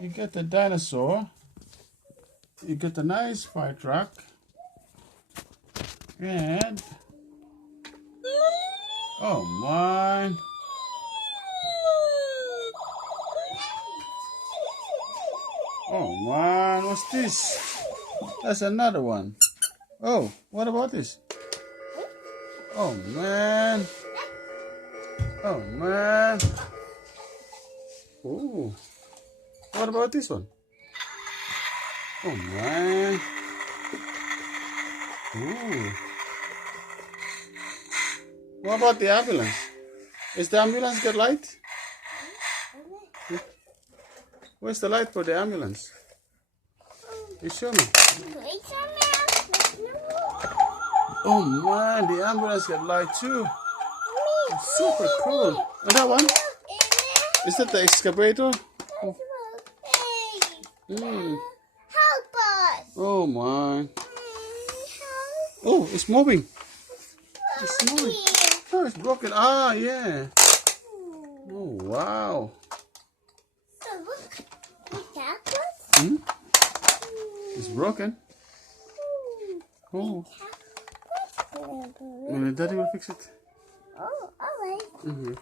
You get the dinosaur. You get a nice fire truck. And oh my. Oh man, what's this? That's another one. Oh, what about this? Oh man. Oh man. Oh. What about this one? Oh man. Ooh. What about the ambulance? Is the ambulance got light? Where's the light for the ambulance? You show me. Oh man, the ambulance got light too. It's super cool. And that one? Is that the excavator? Oh. Help us! Oh my. Oh, it's moving. It's moving. Oh, it's broken. Ah, yeah. Oh, wow. So look that one? It's broken. Oh. Daddy will fix it. Oh, alright.